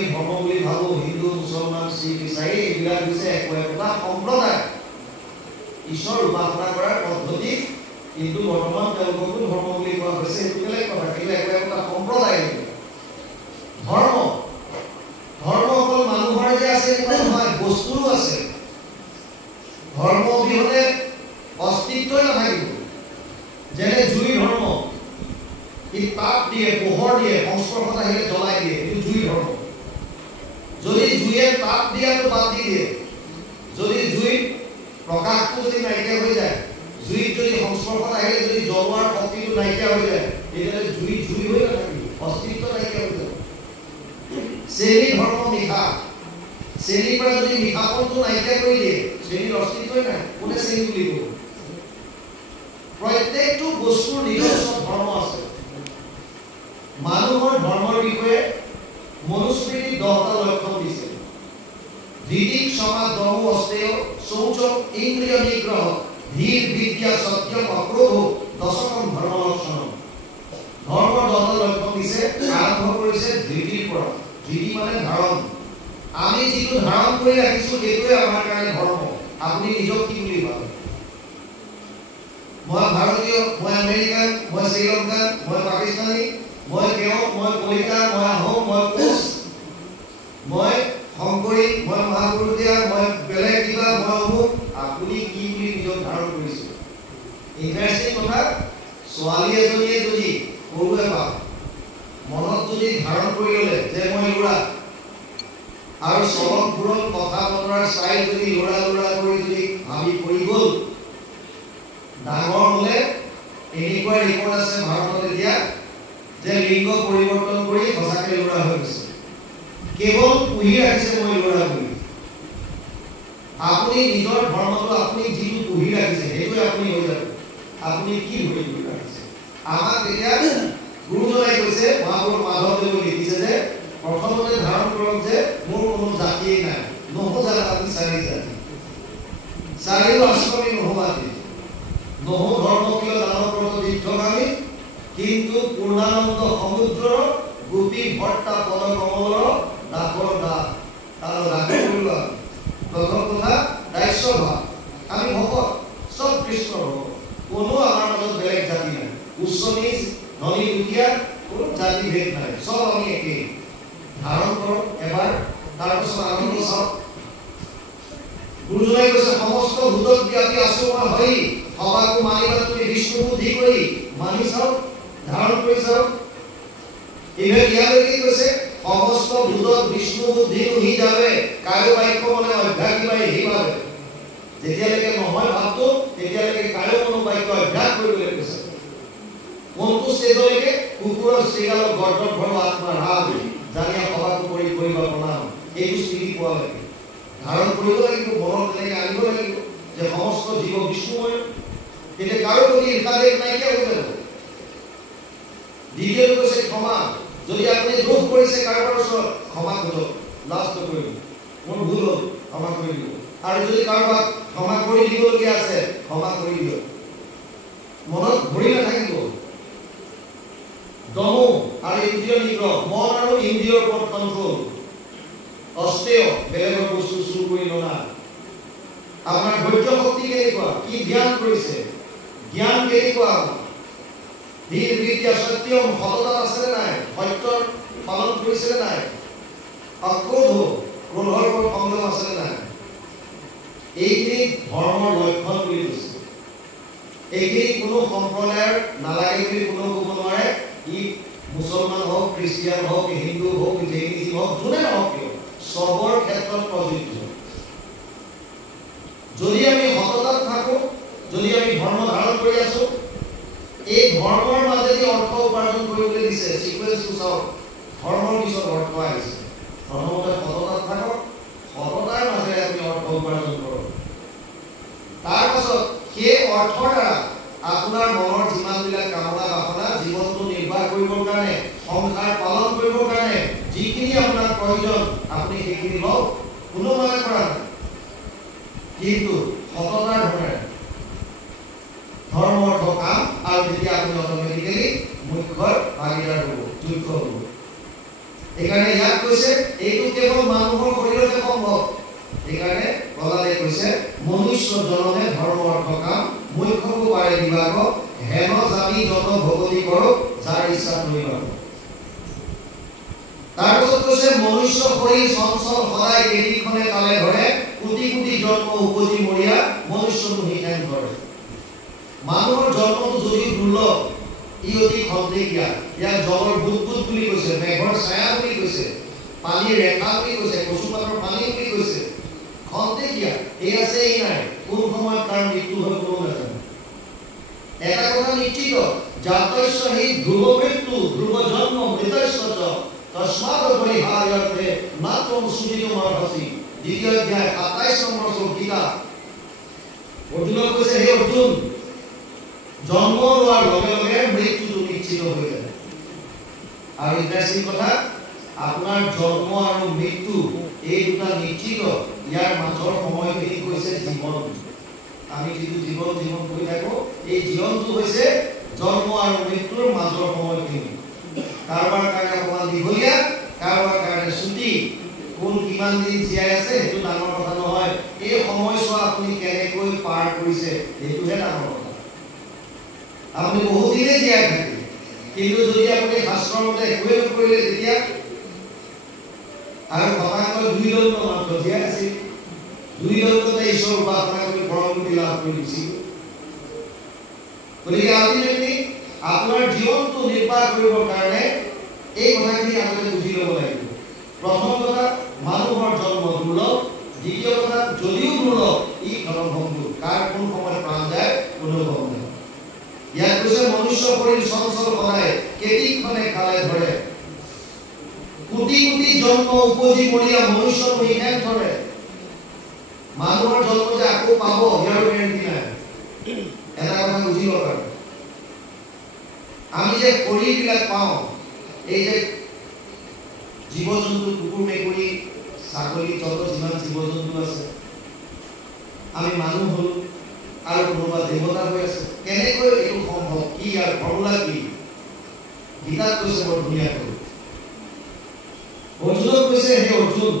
আমি ধৰ্ম বুলি ভাবো হিন্দু মুছলমান শিখ ইছাই এইবিলাক হৈছে একোটা সম্প্ৰদায় ঈশ্বৰ উপাসনা কৰাৰ পদ্ধতি কিন্তু বৰ্তমান তেওঁলোককো ধৰ্ম বুলি কোৱা হৈছে এইটো বেলেগ কথা কিন্তু একোটা সম্প্ৰদায় ধৰ্ম অকল মানুহৰ যে আছে এনেকুৱা নহয় বস্তুৰো আছে ধৰ্ম অবিহনে অস্তিত্বই নাথাকিব যেনে জুই ধৰ্ম ই তাপ দিয়ে পোহৰ দিয়ে সংস্পৰ্শত আহিলে জ্বলাই দিয়ে এইটো জুই ধৰ্ম যদি জুইয়ে তাপ দিয়াটো বাদ দি দিয়ে যদি জুই প্ৰকাশটো যদি নাইকিয়া হৈ যায় জুইত যদি সংস্পৰ্শত আহিলে যদি জ্বলোৱাৰ শক্তিটো নাইকিয়া হৈ যায় তেতিয়াহ'লে জুই হৈ নাথাকিব অস্তিত্ব নাইকিয়া হৈ যাব শ্ৰেণী ধৰ্ম মিঠা শ্ৰেণীৰ পৰা যদি মিঠাপনটো নাইকিয়া কৰি দিয়ে শ্ৰেণীৰ অস্তিত্বই নাই কোনে শ্ৰেণী বুলিব প্ৰত্যেকটো বস্তুৰ নিজস্ব ধৰ্ম আছে মানুহৰ ধৰ্মৰ বিষয়ে মনুস্মৃতি 10টা লক্ষণ দিছে ধৃতিক সমাজ দমু অস্তেয় শৌচম ইন্দ্রিয় নিগ্রহ ধীর বিদ্যা সত্যম অক্রোধ দশকম ধর্ম লক্ষণ ধর্ম 10টা লক্ষণ দিছে আৰম্ভ কৰিছে ধৃতিৰ পৰা ধৃতি মানে ধাৰণ আমি যিটো ধাৰণ কৰি ৰাখিছো সেইটোৱে আমাৰ কাৰণে ধৰ্ম আপুনি নিজক কি বুলি ভাবে মই ভাৰতীয় মই আমেৰিকান মই শ্ৰীলংকান মই পাকিস্তানী মই কেও মই কলিতা মই আহোম মই কোচ মই শংকৰী মই মহাপুৰুষীয়া মই বেলেগ কিবা মই অমুক আপুনি কি বুলি নিজক ধাৰণ কৰিছে ইণ্টাৰেষ্টিং কথা ছোৱালী এজনীয়ে যদি সৰুৱে পায় মনত যদি ধাৰণ কৰি ল'লে যে মই ল'ৰা আৰু চলন ফুৰণ কথা বতৰাৰ ষ্টাইল যদি ল'ৰা কৰি যদি ভাবি পৰি গ'ল ডাঙৰ হ'লে এনেকুৱা ৰিপৰ্ট আছে ভাৰতত এতিয়া যে লিংগ পৰিৱৰ্তন কৰি সঁচাকৈ ল'ৰা হৈ গৈছে কেৱল পুহি ৰাখিছে মই ল'ৰা বুলি আপুনি নিজৰ ধৰ্মটো আপুনি যিটো পুহি ৰাখিছে সেইটোৱে আপুনি হৈ যাব আপুনি কি হৈ ৰাখিছে আমাক এতিয়া গুৰুজনাই কৈছে মহাপুৰুষ মাধৱদেৱে লিখিছে যে প্ৰথমতে ধাৰণ কৰক যে মোৰ কোনো জাতিয়ে নাই নহজাত আপুনি চাৰি আশ্ৰমী নহবাতি নহ ধৰ্মকীয় দানব্ৰত তীৰ্থগামী কিন্তু পূৰ্ণানন্দ সমুদ্ৰৰ গোপী ভট্টা পদ কমলৰ দাসৰ দাস তাৰ দাসৰ প্ৰথম কথা দাস্য ভাৱ আমি ভকত চব কৃষ্ণ ভকত কোনো আমাৰ মাজত বেলেগ জাতি নাই উচ্চ নিচ ধনী দুখীয়া কোনো জাতি ভেদ নাই চব আমি একেই ধাৰণ কৰক এবাৰ তাৰপিছত আনন্দ চাওক গুৰুজনাই কৈছে সমস্ত ভূতত ব্যাপী আছো মই হৰি সবাকো মানিবা তুমি বিষ্ণু বুদ্ধি কৰি মানি চাওক ধাৰণ কৰি চাওক এইভাবে ইয়ালৈকে কৈছে সমস্ত ভূতত বিষ্ণু বুদ্ধি নুহি যাবে কায়ো বাক্য মানে অভ্যাস কিবাই হি ভাবে যেতিয়ালৈকে নহয় ভাবটো তেতিয়ালৈকে কায়ো কোনো বাক্য অভ্যাস কৰিবলৈ কৈছে কোনটো ষ্টেজলৈকে কুকুৰৰ ষ্টেজৰ গৰ্দত ভৰা আত্মাৰ হাত জানিয়া সবাকো কৰি কৰিব প্ৰণাম এইটো স্থিতি পোৱা লাগে ধাৰণ কৰিব লাগিব মনত তেনেকৈ আনিব লাগিব যে সমস্ত জীৱ বিষ্ণুময় তেতিয়া কাৰো প্ৰতি ঈৰ্ষাদেশ নাইকিয়া হৈ যাব দ্বিতীয়টো কৈছে ক্ষমা যদি আপুনি দোষ কৰিছে কাৰোবাৰ ওচৰত ক্ষমা খোজক লাষ্ট কৰিব মোৰ ভুল হ'ল ক্ষমা কৰি দিব আৰু যদি কাৰোবাক ক্ষমা কৰি দিবলগীয়া আছে ক্ষমা কৰি দিয়ক মনত ঘূৰি নাথাকিব দমো আৰু ইন্দ্ৰিয় নিগ্ৰহ মন আৰু ইন্দ্ৰিয়ৰ ওপৰত কণ্ট্ৰল অস্তেয় বেলেগৰ বস্তু চুৰ কৰি ননা আপোনাৰ ধৈৰ্য শক্তি কেনেকুৱা কি জ্ঞান কৰিছে জ্ঞান কেনেকুৱা ধীৰ বিদ্যা সত্যম সততা আছে নাই সত্যৰ পালন কৰিছে নাই অক্ৰোধ ক্ৰোধৰ ওপৰত সংযম আছে নাই এইখিনি ধৰ্মৰ লক্ষণ বুলি কৈছে এইখিনি কোনো সম্প্ৰদায়ৰ নালাগে বুলি কোনো ক'ব নোৱাৰে ই মুছলমান হওক খ্ৰীষ্টিয়ান হওক হিন্দু হওক জৈনিজিম হওক যোনে নহওক কিয় সবৰ ক্ষেত্ৰত প্ৰযোজ্য যদি আমি সততাত থাকো যদি আমি ধৰ্ম ধাৰণ কৰি আছো এই ধৰ্মৰ মাজেদি অৰ্থ উপাৰ্জন কৰিবলৈ দিছে সিকুৱেন্সটো চাওক ধৰ্মৰ পিছত অৰ্থ আহিছে প্ৰথমতে সততাত থাকক সততাৰ মাজেৰে আপুনি অৰ্থ উপাৰ্জন কৰক তাৰপাছত সেই অৰ্থৰ দ্বাৰা আপোনাৰ মনৰ যিমানবিলাক কামনা বাসনা জীৱনটো নিৰ্বাহ কৰিবৰ কাৰণে সংসাৰ পালন কৰিবৰ কাৰণে যিখিনি আপোনাৰ প্ৰয়োজন আপুনি সেইখিনি লওক কোনো মানে কৰা নাই কিন্তু সততাৰ ধৰণে ধৰ্ম অৰ্থ কাম আৰু তেতিয়া আপুনি অট'মেটিকেলি মুখ্যৰ ভাগিদাৰ হ'ব যোগ্য হ'ব এইকাৰণে ইয়াক কৈছে এইটো কেৱল মানুহৰ শৰীৰতে সম্ভৱ। এইকাৰণে প্ৰহ্লাদে কৈছে মনুষ্য জনমে ধৰ্ম অৰ্থ কাম মুখ্যকো পাৰে বিভাগ হেন জানি যত ভগতি কৰক যাৰ ইচ্ছা নৈবাৰ। তাৰপিছত কৈছে মনুষ্য শৰীৰ চঞ্চল সদায় কেইদিনখনে কালে ধৰে কোটি কোটি জন্ম উপজি মৰিয়া মনুষ্যটো হিতেন ধৰে। মানুহৰ জন্মটো যদিও দুৰ্লভ ই অতি খন্তেকীয়া। ইয়াক জলৰ বুদবুদ বুলি কৈছে, মেঘৰ ছায়া বুলি কৈছে, পানীৰ ৰেখা বুলি কৈছে, কচুপাতৰ পানী বুলি কৈছে। খন্তেকীয়া, এই আছে এই নাই, কোন সময়ত তাৰ মৃত্যু হয় কোনো নাজানে। এটা কথা নিশ্চিত জাতস্য হি ধ্ৰুৱ মৃত্যু ধ্ৰুৱ জন্ম মৃতস্য চ তস্মাৎ পৰিহাৰ্যতে নাত্বং সুজিতমৰ্হসি। দ্বিতীয় অধ্যায় ২৭ নম্বৰ শ্লোক গীতা। অৰ্জুনক কৈছে হে অৰ্জুন, জন্ম লোৱাৰ লগে লগে মৃত্যুটো নিশ্চিত হৈ যায়। আৰু ইণ্টাৰেষ্টিং কথা, আপোনাৰ জন্ম আৰু মৃত্যু এই দুটা নিশ্চিত। ইয়াৰ মাজৰ সময়খিনি কৈছে জীৱন। আমি যিটো জীৱন জীৱন কৰি থাকো এই জীৱনটো হৈছে জন্ম আৰু মৃত্যুৰ মাজৰ সময়খিনি। কাৰোবাৰ কাৰণে অকণমান দীঘলীয়া, কাৰোবাৰ কাৰণে ছুটি। কোন কিমান দিন জীয়াই আছে সেইটো ডাঙৰ কথা নহয়, এই সময়ছোৱা আপুনি কেনেকৈ পাৰ কৰিছে সেইটোহে ডাঙৰ কথা। আপুনি বহুত দিনে জীয়াই থাকে, কিন্তু যদি আপুনি শাস্ত্ৰৰ মতে একোৱে নকৰিলে তেতিয়া আৰু সদায় 2 দণ্ড মাত্ৰ জীয়াই আছিল, 2 দণ্ডতে ঈশ্বৰ উপাসনা কৰি পৰমগতি লাভ কৰি দিছিল। গতিকে আল্টিমেটলি আপোনাৰ জীৱনটো নিৰ্বাহ কৰিবৰ কাৰণে এই কথাখিনি আগতে বুজি ল'ব লাগিব। প্ৰথম কথা, মানুহৰ জন্ম দুৰ্লভ। দ্বিতীয় কথা, যদিও দুৰ্লভ ই ক্ষণভংগুৰ, কাৰ কোন সময়ত প্ৰাণ যায় কোনো গম নাই। ইয়াত কৈছে মনুষ্য শৰীৰ চঞ্চল সদায় কেইদিনখনে কালে ধৰে কোটি কোটি জন্ম উপজি মৰিয়া মনুষ্যটো হিতেন ধৰে। মানুহৰ জন্ম যে আকৌ পাব ইয়াৰ গেৰেণ্টি নাই। এটা কথা বুজিব পাৰে, আমি যে শৰীৰবিলাক পাওঁ, এই যে জীৱ জন্তু কুকুৰ মেকুৰী ছাগলী যত যিমান জীৱ জন্তু আছে, আমি মানুহ হল আৰু কোনোবা দেৱতা হৈ আছে। কেনেকৈ এইটো সম্ভৱ, কি ইয়াৰ ফৰ্মুলা কি? গীতাত কৈছে বৰ ধুনীয়াকৈ। অৰ্জুনক কৈছে হে অৰ্জুন,